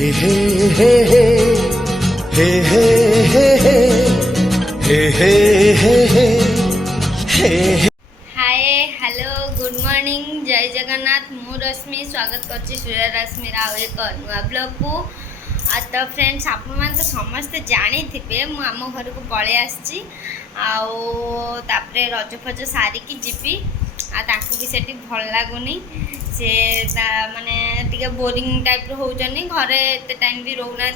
हे हे हे हे हे हे हे हे हे हे हे hi hello good morning जय जगन्नाथ मु रश्मि स्वागत करछि सूर्य रश्मि राव एक नुआ ब्लॉग को तो फ्रेंड्स आप तो समस्ते जानी थे मु आम घर को पलि आसी तापरे रज फज सारिकी जीवी आकु भी सेठी भल लगुनि से माने टिके बोरिंग टाइप रो होउजनी घरे एते टाइम भी रहउना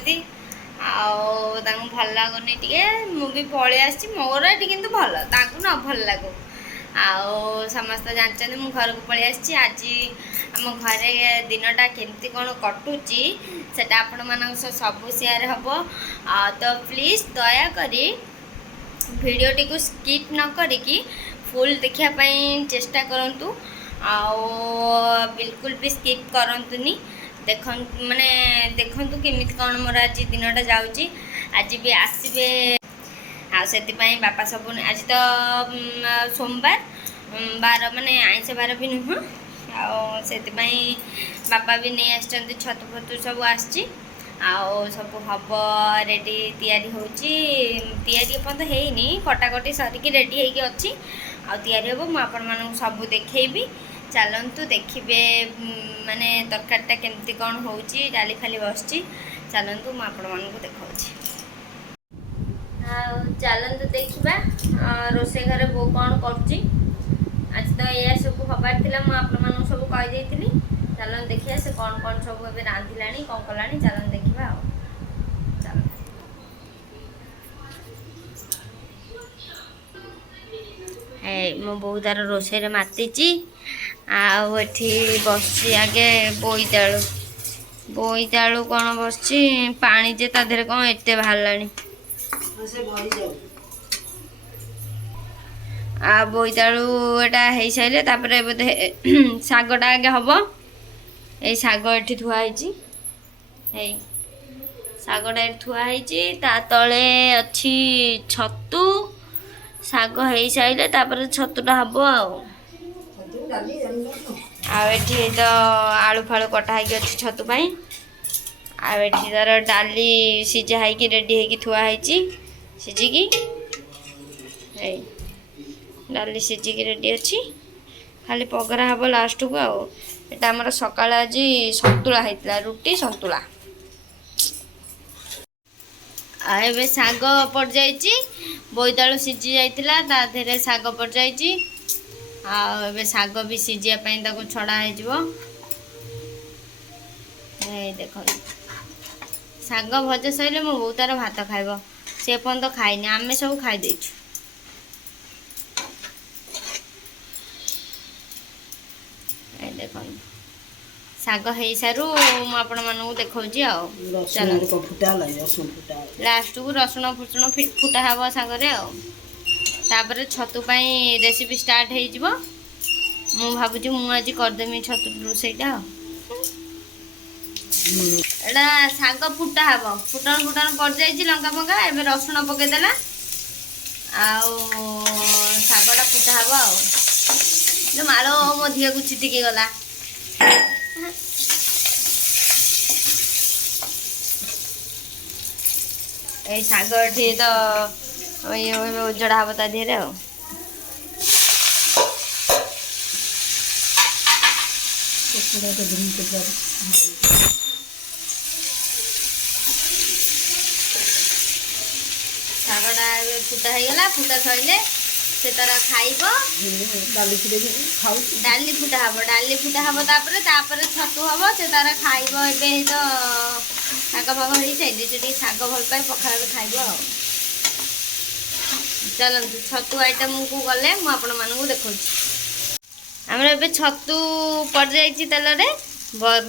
भल लगुनि टिके मु भी पलि आसी मोर एटी किंतु भल ताकू न भल लागो समस्त जानते मु घर को पलि आसी आज आम घरे दिनटा केमती कौन कटुची सेटा आपण मानक सब शेयर हम तो प्लीज दया करी वीडियो टी को स्किप न करिकी फुल देखापी चेष्टा करंतु बिल्कुल भी स्किप करंतुनी देख माने देखंतु केमिति कौन मोर आज दिनटा जाउची आज भी आसबे से बापा सब आज तो सोमवार बार माने आइंस बार भी नुह से बापा भी नहीं आछंती छतु फतु सब आछी सब हम रेडी तैयारी होची तैयारी पर्यंत हैनी कटाकटी सरिकी रेडी होगी अच्छी तैयारी हम मुझे सब देखी चलतु देखिए माने तरकारीटा केमती कौन हो डाली खाली बसची चलतु मुझे देखा चलतु देखा रोसे घरे बो कौन कर आज तो या सब हबार थी मुझे सब कहीदे चलन देखिए से कौन कौन सब रांधिला कौन कला चलन देखा चल मो बो तार रोसे मातीची आठी बस आगे बोईतालु कौन बस पानी जे ताधे कौन एत बाहर बोईतालु एटा हो सारे तापर बोधे शागटा आगे हम ये शाग ये थुआई शागटा ये थुआई ता तले अच्छी छतु शाग हो सारे तापर छतुटा हम आठी तो आलू फालू कटा हो छतु आठी तार डाली सीझा हो रेडी हो थुआई सीझिकी डाली सीझिकी रेडी अच्छी खाली पगरा हम लास्ट को एटा आमर सकाळ आज सतुला होता रुटी सतुला एबे शाग पड़ जाइए बोईतालु सीझी जाइला ताधे शाग पड़ जाइए आबे शाग भी सीझापी छड़ा हो देख शाग भजा सैले मो बो तार भात खाइब से पर्यंत खाइनी आम सब खाई देख शाग हो सारू मुझे देखा लास्ट को रसुण फुसुण फुटा हम सागरे तापर छतु रेसिपी स्टार्ट हो भावुँ मुझे करदेमी छतु रोसईटा एटा शाग फुटा हम फुटन फुटन पड़ जाए लंका फंका एवं रसुण पकईदेला शागटा फुटा हम माड़ मो झील को छिटिकी गला ये शाग ये तो ये उजड़ा हम ता देहरे शागटा फुटा हो गला फुटा सैले से तार खाइब डाली फुटा हम तापर छतु हम से तार खाइब ए तो शाग फाग हो सारे शाग भल पाए पखाड़ खाइब चलतु छतु आइटम को गले मुझे देखा आमर ए छतु पड़ जाइए तेल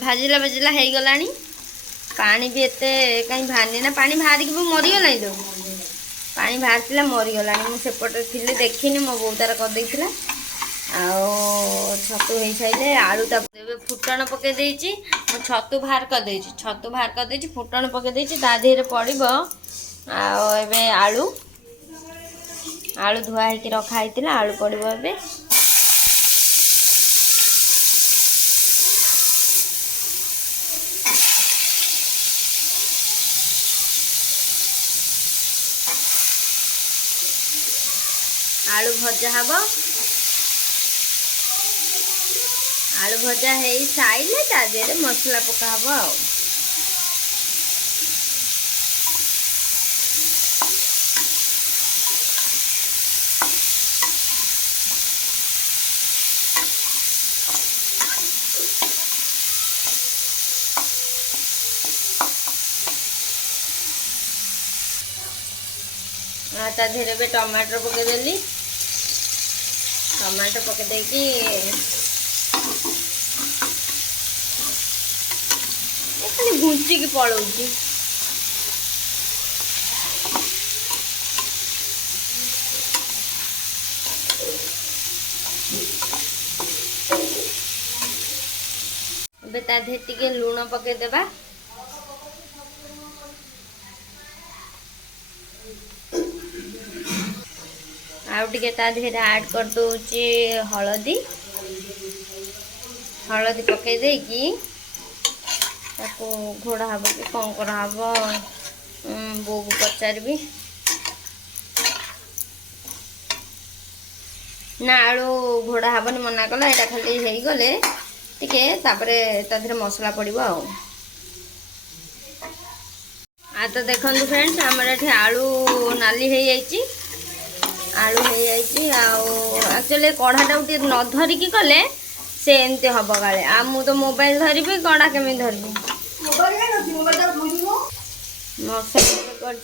भाजिला भाजिला हो गला पानी भी एत कहीं बाहरनी ना पानी बाहर भी मरीगला लो पानी बाहर था मरीगला मुझेपटे थी देखनी मो बो तार कर छतु हो सारे आलू फुटण पकई छतु बाहर कर फुटण पकई ताधे पड़ आलू आलू धुआ हो रखाई आलू पड़े आलू भजा हब आलू भजा हो सारे ता देहरे मसला पका हब ता देहरे भी टमाटर पकईदेली टमाटर पकईदे खाली घुंचिकी पलाऊँगी ता देहरे टिके लुण पकईदेबा आउ टिके ता देहरे ऐड कर दूची हलदी हलदी पकई देकी ताको घोड़ा हब कि कौन कराब बो को पचारि ना आलू घोड़ा हबनी मना कला यहाँ खाली हो गले टिके तापरे ता देहरे मसला पड़िबो आ तो देखो फ्रेंड्स आमर ये आलू नाली हो जाइए आलू हो जाइए कढ़ाटा गोटे न धरिकी कले से एमती हम काले आ मु तो मोबाइल धरबी कड़ा केमी धरबी मसला कर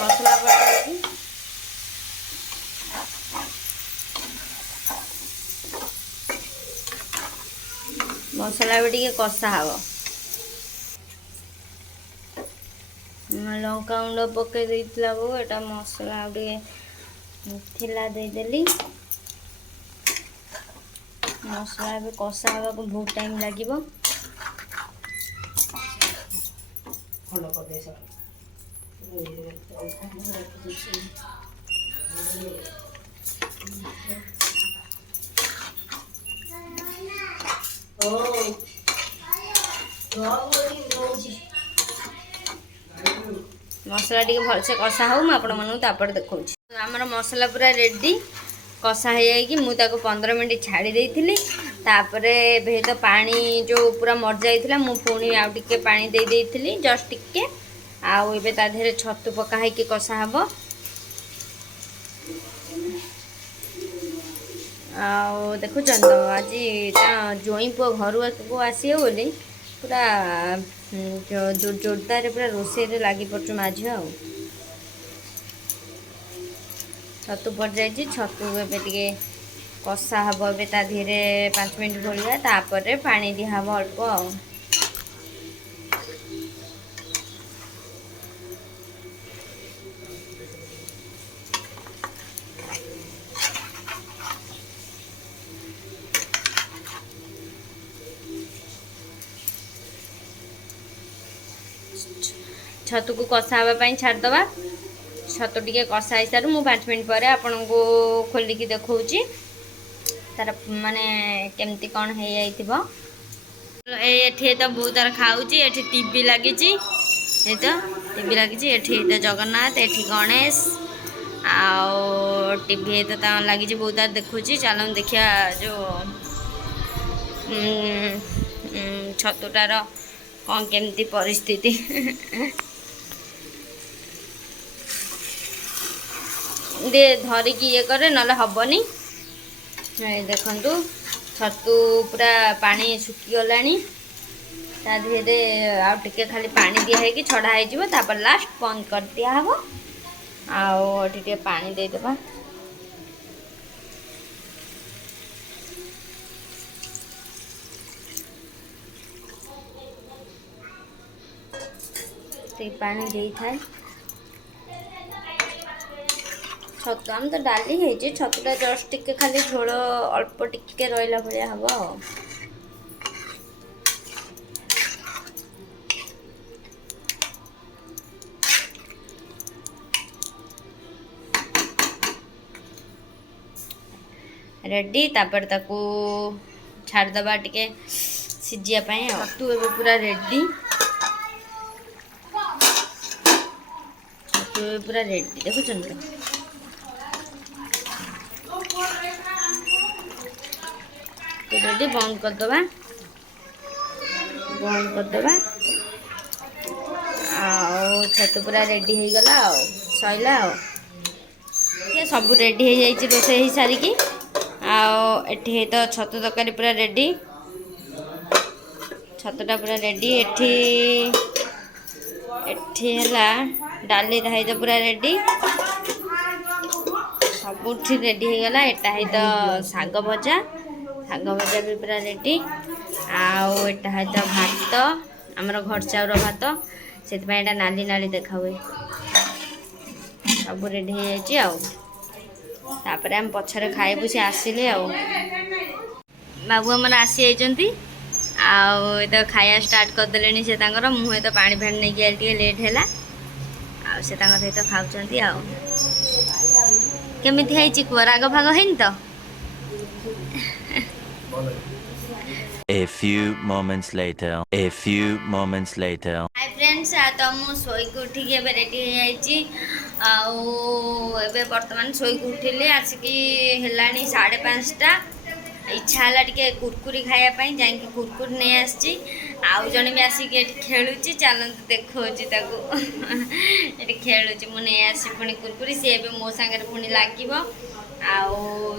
मसला पकाई मसला भी टिके कषा हब लंका गुंड पकई देइतिला बो एटा मसला थिला देदेली मसला भी कषा हवा को बहुत टाइम लागिबो मसला टी भलसे कषा हो मुझे देखा आमर मसला पूरा रेडी कषा हो मुझे 15 मिनट छाड़ी देती तो पानी जो पूरा मर जाइए मु पुणी आउ टिके पानी दे देती जस्ट टिके आउ एबे ता देहरे छतु पका है कि कषा हब आ देखुं तो आज जोई पुआ घर को आसी बोली पूरा जोरदार पूरा रोषे लगी पड़ू माझ छतु पड़ जाइए छतु ए कषा हम ए धीरे 5 मिनट भलिया तापर पानी दिहब अल्प छतु को कषा हाँपाई छाड़दबा छतु टी कषा हो सारू मु 5 मिनट पर आपण को खोलिकी देखौची तार माने केमती कौन हो जाइए तो बहुत तार खाऊँ ये टीवी लगी तो टीवी लगी ये जगन्नाथ ये गणेश आउ टीवी तो लगी बहुत तार देखुची चलो देखिया जो छतुटार कौन केमती परिस्थिति दे धरिकी ये करे ना हेनी देखु छतु पूरा पानी सुखी गलानी धीरे आउ टिके खाली पानी दिखाई छड़ा हो लास्ट बंद कर दिहब आटे पानी देदेबा पानी दे थाए छतु आम तो डाली है छतुटा जस्ट टिके खाली झोल अल्प टिके रहा भाया हम रेडी तापर ताकू छाड़दबा टिके सिझिया छतु एबे पूरा रेडी ଏବେ ପୁରା ରେଡ଼ି ଦେଖୁଛନ୍ତି ତ। ରେଡ଼ି ବନ୍ଦ କରିଦେବା ଆଉ ଛତୁ ପୁରା ରେଡ଼ି ହେଇଗଲା ଆଉ ସଇଲା ଆଉ ସବୁ ରେଡ଼ି ହେଇଯାଇଛି ରୋଷେଇ ହେଇସାରିକି। ଆଉ ଏଠି ତ ଛତୁ ତରକାରୀ ପୁରା ରେଡ଼ି, ଛତୁଟା ପୁରା ରେଡ଼ି। ଏଠି ହେଲା ଡାଲି ଧାଇତ ପୁରା ରେଡ଼ି, ସବୁଠି ରେଡ଼ି ହେଇଗଲା। ଏଟା ହେଇତ ଶାଗ ଭଜା ବି ପୁରା ରେଡ଼ି। ଆଉ ଏଟା ହେଇତ ଭାତ, ଆମର ଘର ଚାଉଳ ଭାତ, ସେଥିପାଇଁ ଏଟା ନାଲି ନାଲି ଦେଖା ହୁଏ। ସବୁ ରେଡ଼ି ହେଇଯାଇଛି ଆଉ ତାପରେ ଆମେ ପଛରେ ଖାଇବୁ। ସେ ଆସିଲେ ଆଉ ବାବୁ ଆମର ଆସିଯାଇଛନ୍ତି ଆଉ ଏତ ଖାଇବା ଷ୍ଟାର୍ଟ କରିଦେଲେଣି ସେ ତାଙ୍କର। ମୁଁ ଏତ ପାଣି ନେଇକି ଆଇଲି, ଟିକେ ଲେଟ୍ ହେଲା ଆଉ ସେ ତାଙ୍କ ସହିତ ଖାଉଛନ୍ତି। ଆଉ କେମିତି ହେଇଛି କୁହ, ରାଗ ଫାଗ ହେଇନି ତ? A few moments later. High friends, ତ ମୁଁ ଶୋଇକି ଉଠିକି ଏବେ ରେଡ଼ି ହେଇଯାଇଛି। ଆଉ ଏବେ ବର୍ତ୍ତମାନ ଶୋଇକି ଉଠିଲି, ଆସିକି ହେଲାଣି 5:30। ଇଚ୍ଛା ହେଲା ଟିକେ କୁରକୁରି ଖାଇବା ପାଇଁ, ଯାଇକି କୁରକୁରି ନେଇ ଆସିଛି। ଆଉ ଜଣେ ବି ଆସିକି ଏଠି ଖେଳୁଛି, ଚାଲନ୍ତୁ ଦେଖାଉଛି ତାକୁ। ଏଠି ଖେଳୁଛି, ମୁଁ ନେଇ ଆସିବି ପୁଣି କୁରକୁରି। ସିଏ ଏବେ ମୋ ସାଙ୍ଗରେ ପୁଣି ଲାଗିବ ଆଉ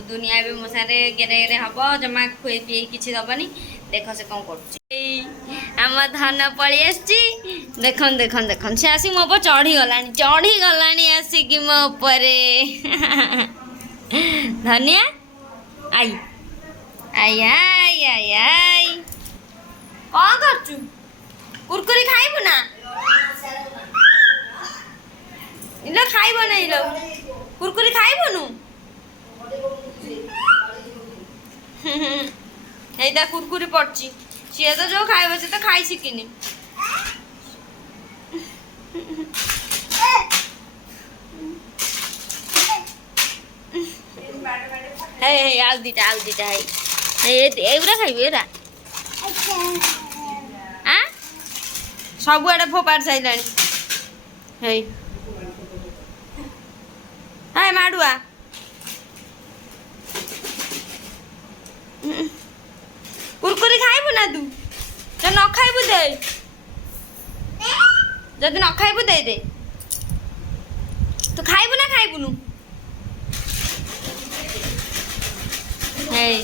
ଦୁନିଆ ବି ମୋ ସାଙ୍ଗରେ ଗେରେ ଗେରେ ହେବ, ଜମା ଖୁଏଇ ପିଏଇ କିଛି ଦେବନି। ଦେଖ ସେ କ'ଣ କରୁଛି। ଆମ ଧନ ପଳେଇ ଆସିଛି, ଦେଖନ୍ତୁ ସେ ଆସିକି ମୋ ଉପରେ ଚଢ଼ିଗଲାଣି ଆସିକି ମୋ ଉପରେ। ଧନିଆ ଆଇ କ'ଣ କରୁଛୁ? କୁରକୁରି ଖାଇବୁ ନା? ଇଲୋ ଖାଇବ ନାଇଁ ଲୋ, କୁରକୁରି ଖାଇବୁନୁ? এইটা কুরকুরি পড়ছি, সে তো যে খাইব, সে তো খাই শিখিনি। ଆଉ ଦିଟା ଏଗୁଡ଼ା ଖାଇବୁ ଏରା? ସବୁଆଡ଼େ ଫୋପାଡ଼ି ସାରିଲାଣି। ହେଇ ହାଏ ମାଡ଼ୁଆ, କୁରକୁରି ଖାଇବୁ ନା? ତୁ ଯଦି ନ ଖାଇବୁ ଦେ, ଯଦି ନ ଖାଇବୁ ଦେ। ତୁ ଖାଇବୁ ନା ଖାଇବୁନୁ?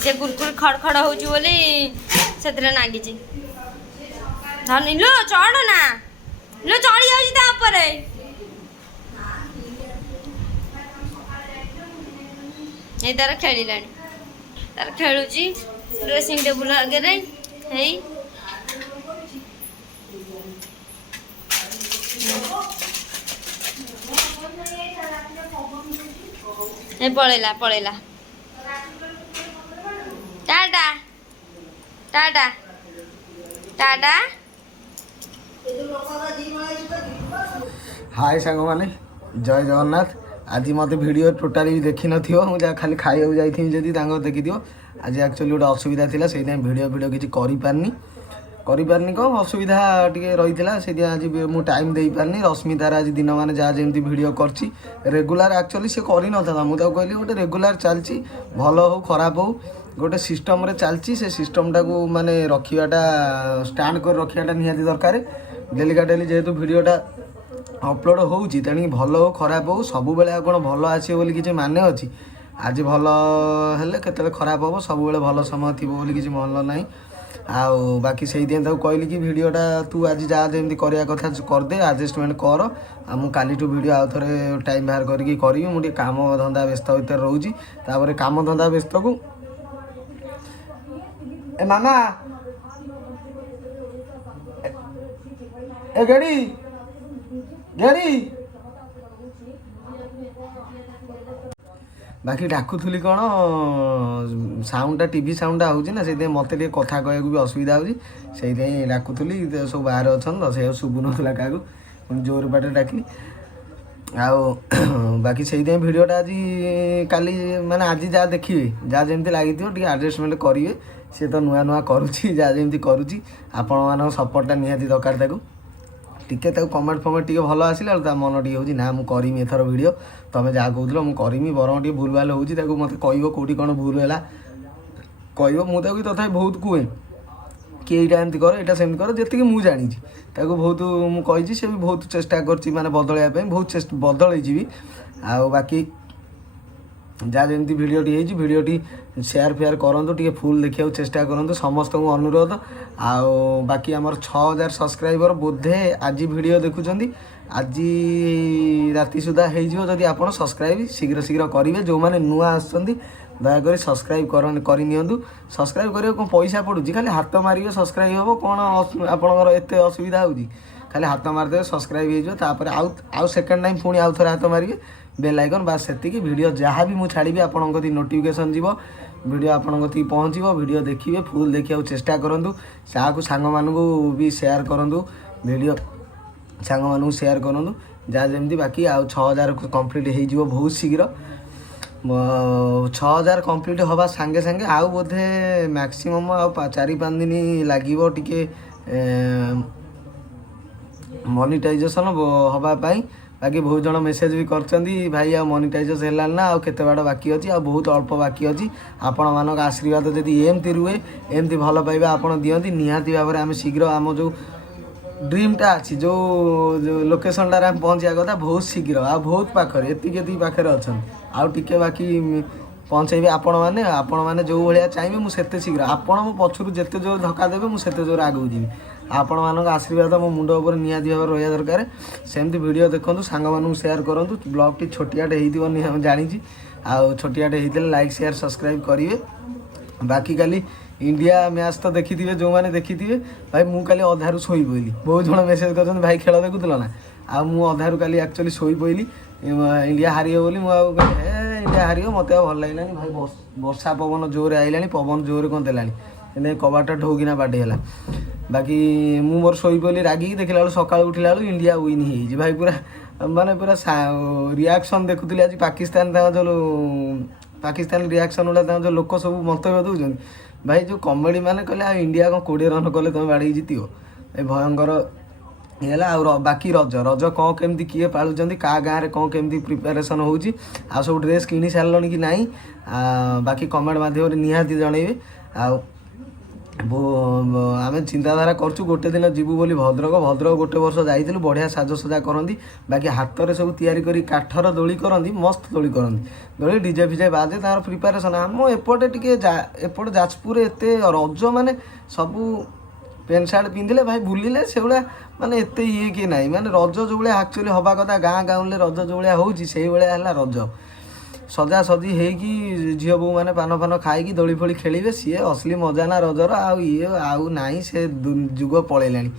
ସେ କୁରକୁରି ଖଡ଼ ଖଡ଼ ହେଉଛି ବୋଲି ସେଥିରେ ନାଗିଛି। ଧନି ଲୋ ଚଢ଼ ନା ଲୋ, ଚଢ଼ି ଯାଉଛି ତା ଉପରେ। ଏଇ ତାର ଖେଳିଲାଣି, ତାର ଖେଳୁଛି ଡ୍ରେସିଂ ଟେବୁଲ ଆଗରେ। ହେଇ ପଳେଇଲା। ଟାଟା ଟାଟା ଟାଟା। हाय सांग माने, जय जगन्नाथ। आज मत वीडियो टोटाली देखी न मु जहाँ खाली खाइबा जाइए जदि देखी दियो। आज एक्चुअली गोटे असुविधा था, से वीडियो किसी करें कौन असुविधा टी रही है, से आज मुझे टाइम दे पारनी। रश्मितार आज दिन मान जहाँ जमी वीडियो करची रेगुलर एक्चुअली से कर मुझे कहली गोटे रेगुलर चलती, भल हो खराब हो गोटे सिस्टम रे चलती। से सिस्टमटा को माने रखाटा स्टाण्ड कर रखाटा निहाती दरकार। डेली का डेली जेहेतु वीडियोटा अपलोड होची, तेणु भल हो खराब हो सब बेले कौन भल आसो बोली किसी माने अच्छी। आज भल हेले केते खराब हम, सब बेले भल समय थी बोली किसी मन ना। आउ बाकी से कहली कि वीडियोटा तू आज जहाँ जमी करवा कथा करदे, आडजस्टमेंट कर। मुझे काली वीडियो आउ थे टाइम बाहर करी मुझे काम धंदा व्यस्त भितर रोची। तापर काम धंदा व्यस्त को ए मामा ए गड़ी बाकी डाकुली कौन साउंडटा टीवी साउंडटा होची ना, से मत कथा कहूँ भी असुविधा होची। डाकुली सब बाहर अच्छा तो से शुभु नाला क्या जोर बाटे डाकिली। आउ बाकी से वीडियोटा आज काली माने आज जहाँ देखिए जहाँ जमी लगी टे आडजस्टमेंट करेंगे। सी तो नुआ नुआ करुच्ची जहाँ जमी करुच्ची, आपण मान सपोर्टा निहाती दरकार। ताकू ଟିକେ ତାକୁ କମେଣ୍ଟ ଫମେଣ୍ଟ ଟିକେ ଭଲ ଆସିଲା ତା ମନ ଟିକେ ହେଉଛି ନା ମୁଁ କରିମି ଏଥର ଭିଡ଼ିଓ ତୁମେ ଯାହା କହୁଥିଲ ମୁଁ କରିମି ବରଂ ଟିକେ ଭୁଲ ଭାଲ ହେଉଛି ତାକୁ ମୋତେ କହିବ କେଉଁଠି କ'ଣ ଭୁଲ ହେଲା କହିବ ମୁଁ ତାକୁ ତଥାପି ବହୁତ କୁହେ କି ଏଇଟା ଏମିତି କର ଏଇଟା ସେମିତି କର ଯେତିକି ମୁଁ ଜାଣିଛି ତାକୁ ବହୁତ ମୁଁ କହିଛି ସେ ବି ବହୁତ ଚେଷ୍ଟା କରିଛି ମାନେ ବଦଳାଇବା ପାଇଁ ବହୁତ ବଦଳେଇଛି ବି ଆଉ ବାକି ଯାହା ଯେମିତି ଭିଡ଼ିଓଟି ହେଇଛି ଭିଡ଼ିଓଟି ସେୟାର ଫେୟାର କରନ୍ତୁ ଟିକେ ଫୁଲ୍ ଦେଖିବାକୁ ଚେଷ୍ଟା କରନ୍ତୁ ସମସ୍ତଙ୍କୁ ଅନୁରୋଧ ଆଉ ବାକି ଆମର 6000 ସବସ୍କ୍ରାଇବର ବୋଧେ ଆଜି ଭିଡ଼ିଓ ଦେଖୁଛନ୍ତି ଆଜି ରାତି ସୁଦ୍ଧା ହେଇଯିବ ଯଦି ଆପଣ ସବସ୍କ୍ରାଇବ୍ ଶୀଘ୍ର ଶୀଘ୍ର କରିବେ ଯେଉଁମାନେ ନୂଆ ଆସୁଛନ୍ତି ଦୟାକରି ସବସ୍କ୍ରାଇବ୍ କରିନିଅନ୍ତୁ ସବସ୍କ୍ରାଇବ୍ କରିବାକୁ କ'ଣ ପଇସା ପଡ଼ୁଛି ଖାଲି ହାତ ମାରିବେ ସବସ୍କ୍ରାଇବ୍ ହେବ କ'ଣ ଆପଣଙ୍କର ଏତେ ଅସୁବିଧା ହେଉଛି ଖାଲି ହାତ ମାରିଦେବେ ସବସ୍କ୍ରାଇବ୍ ହେଇଯିବ ତାପରେ ଆଉ ସେକେଣ୍ଡ ଟାଇମ୍ ପୁଣି ଆଉ ଥରେ ହାତ ମାରିବେ ବେଲ୍ ଆଇକନ୍ ବାସ୍ ସେତିକି ଭିଡ଼ିଓ ଯାହା ବି ମୁଁ ଛାଡ଼ିବି ଆପଣଙ୍କ କତିକି ନୋଟିଫିକେସନ୍ ଯିବ ଭିଡ଼ିଓ ଆପଣଙ୍କ କତିକି ପହଞ୍ଚିବ ଭିଡ଼ିଓ ଦେଖିବେ ଫୁଲ୍ ଦେଖିବାକୁ ଚେଷ୍ଟା କରନ୍ତୁ ତାହାକୁ ସାଙ୍ଗମାନଙ୍କୁ ବି ସେୟାର କରନ୍ତୁ ଭିଡ଼ିଓ ସାଙ୍ଗମାନଙ୍କୁ ସେୟାର କରନ୍ତୁ ଯାହା ଯେମିତି ବାକି ଆଉ 6000 କମ୍ପ୍ଲିଟ୍ ହେଇଯିବ ବହୁତ ଶୀଘ୍ର 6000 କମ୍ପ୍ଲିଟ୍ ହେବା ସାଙ୍ଗେ ସାଙ୍ଗେ ଆଉ ବୋଧେ ମ୍ୟାକ୍ସିମମ୍ ଆଉ 4-5 ଦିନ ଲାଗିବ ଟିକେ ମନିଟାଇଜେସନ୍ ହେବା ପାଇଁ ବାକି ବହୁତ ଜଣ ମେସେଜ୍ ବି କରିଛନ୍ତି ଭାଇ ଆଉ ମନିଟାଇଜେସନ୍ ହେଲାଣି ନା ଆଉ କେତେ ବାଟ ବାକି ଅଛି ଆଉ ବହୁତ ଅଳ୍ପ ବାକି ଅଛି ଆପଣମାନଙ୍କ ଆଶୀର୍ବାଦ ଯଦି ଏମିତି ରୁହେ ଏମିତି ଭଲ ପାଇବା ଆପଣ ଦିଅନ୍ତି ନିହାତି ଭାବରେ ଆମେ ଶୀଘ୍ର ଆମ ଯେଉଁ ଡ୍ରିମ୍ଟା ଅଛି ଯେଉଁ ଲୋକେସନ୍ଟାରେ ଆମେ ପହଞ୍ଚିବା କଥା ବହୁତ ଶୀଘ୍ର ଆଉ ବହୁତ ପାଖରେ ଏତିକି ପାଖରେ ଅଛନ୍ତି ଆଉ ଟିକେ ବାକି ପହଞ୍ଚେଇବେ ଆପଣମାନେ ଯେଉଁ ଭଳିଆ ଚାହିଁବେ ମୁଁ ସେତେ ଶୀଘ୍ର ଆପଣ ମୋ ପଛରୁ ଯେତେ ଜୋର ଧକ୍କା ଦେବେ ମୁଁ ସେତେ ଜୋର ଆଗକୁ ଯିବି ଆପଣମାନଙ୍କ ଆଶୀର୍ବାଦ ମୋ ମୁଣ୍ଡ ଉପରେ ନିହାତି ଭାବରେ ରହିବା ଦରକାର ସେମିତି ଭିଡ଼ିଓ ଦେଖନ୍ତୁ ସାଙ୍ଗମାନଙ୍କୁ ସେୟାର କରନ୍ତୁ ବ୍ଲଗ୍ଟି ଛୋଟିଆଟେ ହେଇଥିବ ମୁଁ ଜାଣିଛି ଆଉ ଛୋଟିଆଟେ ହେଇଥିଲେ ଲାଇକ୍ ସେୟାର ସବସ୍କ୍ରାଇବ୍ କରିବେ ବାକି କାଲି ଇଣ୍ଡିଆ ମ୍ୟାଚ୍ ତ ଦେଖିଥିବେ ଯେଉଁମାନେ ଦେଖିଥିବେ ଭାଇ ମୁଁ କାଲି ଅଧାରୁ ଶୋଇପଇଲି ବହୁତ ଜଣ ମେସେଜ୍ କରିଛନ୍ତି ଭାଇ ଖେଳ ଦେଖୁଥିଲ ନା ଆଉ ମୁଁ ଅଧାରୁ କାଲି ଆକ୍ଚୁଆଲି ଶୋଇପଇଲି ଇଣ୍ଡିଆ ହାରିବ ବୋଲି ମୁଁ ଆଉ ଇଣ୍ଡିଆ ହାରିବ ମୋତେ ଆଉ ଭଲ ଲାଗିଲାନି ଭାଇ ବର୍ଷା ପବନ ଜୋରରେ ଆଇଲାଣି ପବନ ଜୋରରେ କ'ଣ ଦେଲାଣି ସେଥିପାଇଁ କବାଟଟା ଢୋକିନା ବାଡ଼େଇ ହେଲା ବାକି ମୁଁ ମୋର ଶୋଇପଇଲି ରାଗିକି ଦେଖିଲା ବେଳକୁ ସକାଳୁ ଉଠିଲା ବେଳକୁ ଇଣ୍ଡିଆ ୱିନ୍ ହେଇଯାଇଛି ଭାଇ ପୁରା ରିଆକ୍ସନ୍ ଦେଖୁଥିଲି ଆଜି ପାକିସ୍ତାନ ପାକିସ୍ତାନ ରିଆକ୍ସନ୍ ଗୁଡ଼ା ତାଙ୍କ ଯେଉଁ ଲୋକ ସବୁ ମନ୍ତବ୍ୟ ଦେଉଛନ୍ତି ଭାଇ ଯେଉଁ କମେଡ଼ି ମାନେ କହିଲେ ଆଉ ଇଣ୍ଡିଆ କ'ଣ 20 ରନ୍ କଲେ ତୁମେ ବାଡ଼େଇ ଜିତିବ ଏ ଭୟଙ୍କର ହେଲା ଆଉ ବାକି ରଜ କ'ଣ କେମିତି କିଏ ପାଳୁଛନ୍ତି କାହା ଗାଁରେ କ'ଣ କେମିତି ପ୍ରିପାରେସନ୍ ହେଉଛି ଆଉ ସବୁ ଡ୍ରେସ୍ କିଣି ସାରିଲଣି କି ନାହିଁ ବାକି କମେଣ୍ଟ ମାଧ୍ୟମରେ ନିହାତି ଜଣେଇବେ ଆଉ ଆମେ ଚିନ୍ତାଧାରା କରୁଛୁ ଗୋଟେ ଦିନ ଯିବୁ ବୋଲି ଭଦ୍ରକ ଗୋଟେ ବର୍ଷ ଯାଇଥିଲୁ ବଢ଼ିଆ ସାଜସଜା କରନ୍ତି ବାକି ହାତରେ ସବୁ ତିଆରି କରି କାଠର ଦୋଳି କରନ୍ତି ମସ୍ତ ଦୋଳି କରନ୍ତି ଦୋଳି ଡିଜେ ଫିଜେ ବାଜେ ତାଙ୍କର ପ୍ରିପାରେସନ୍ ଆମ ଏପଟେ ଟିକେ ଏପଟେ ଯାଜପୁରରେ ଏତେ ରଜ ମାନେ ସବୁ ପ୍ୟାଣ୍ଟ ସାର୍ଟ ପିନ୍ଧିଲେ ଭାଇ ବୁଲିଲେ ସେଗୁଡ଼ା ମାନେ ଏତେ ଇଏ କିଏ ନାହିଁ ମାନେ ରଜ ଯେଉଁଭଳିଆ ଆକ୍ଚୁଆଲି ହେବା କଥା ଗାଁ ଗାଉଁଲିରେ ରଜ ଯେଉଁଭଳିଆ ହେଉଛି ସେଇଭଳିଆ ହେଲା ରଜ ସଜାସଜି ହେଇକି ଝିଅ ବୋଉମାନେ ପାନ ଫାନ ଖାଇକି ଦୋଳି ଫୋଳି ଖେଳିବେ ସିଏ ଅସଲି ମଜା ନା ରଜର ଆଉ ଇଏ ଆଉ ନାହିଁ ସେ ଯୁଗ ପଳେଇଲାଣି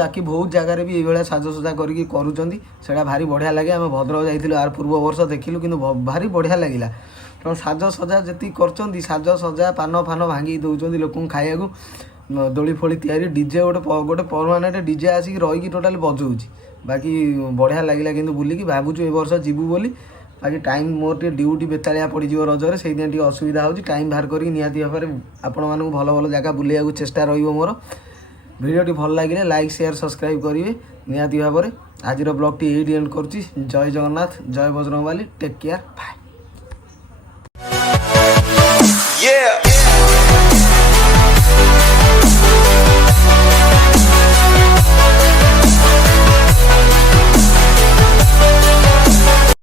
ବାକି ବହୁତ ଜାଗାରେ ବି ଏଇଭଳିଆ ସାଜସଜା କରିକି କରୁଛନ୍ତି ସେଇଟା ଭାରି ବଢ଼ିଆ ଲାଗେ ଆମେ ଭଦ୍ରକ ଯାଇଥିଲୁ ଆର ପୂର୍ବ ବର୍ଷ ଦେଖିଲୁ କିନ୍ତୁ ଭାରି ବଢ଼ିଆ ଲାଗିଲା ତେଣୁ ସାଜସଜା ଯେତିକି କରୁଛନ୍ତି ସାଜସଜା ପାନ ଫାନ ଭାଙ୍ଗି ଦେଉଛନ୍ତି ଲୋକଙ୍କୁ ଖାଇବାକୁ ଦୋଳି ଫୋଳି ତିଆରି ଡିଜେ ଗୋଟେ ପରମାନେଣ୍ଟ ଡିଜେ ଆସିକି ରହିକି ଟୋଟାଲି ବଜଉଛି ବାକି ବଢ଼ିଆ ଲାଗିଲା କିନ୍ତୁ ବୁଲିକି ଭାବୁଛୁ ଏ ବର୍ଷ ଯିବୁ ବୋଲି ବାକି ଟାଇମ୍ ମୋର ଟିକେ ଡ୍ୟୁଟି ବେତାଳିଆ ପଡ଼ିଯିବ ରଜରେ ସେଇଥିପାଇଁ ଟିକେ ଅସୁବିଧା ହେଉଛି ଟାଇମ୍ ବାହାର କରିକି ନିହାତି ଭାବରେ ଆପଣମାନଙ୍କୁ ଭଲ ଭଲ ଜାଗା ବୁଲେଇବାକୁ ଚେଷ୍ଟା ରହିବ ମୋର ଭିଡ଼ିଓଟି ଭଲ ଲାଗିଲେ ଲାଇକ୍ ସେୟାର ସବସ୍କ୍ରାଇବ୍ କରିବେ ନିହାତି ଭାବରେ ଆଜିର ବ୍ଲଗ୍ଟି ଏଇଠି ଏଣ୍ଡ କରୁଛି ଜୟ ଜଗନ୍ନାଥ ଜୟ ବଜରଙ୍ଗବାଲି ଟେକ୍ କେୟାର ବାଏ।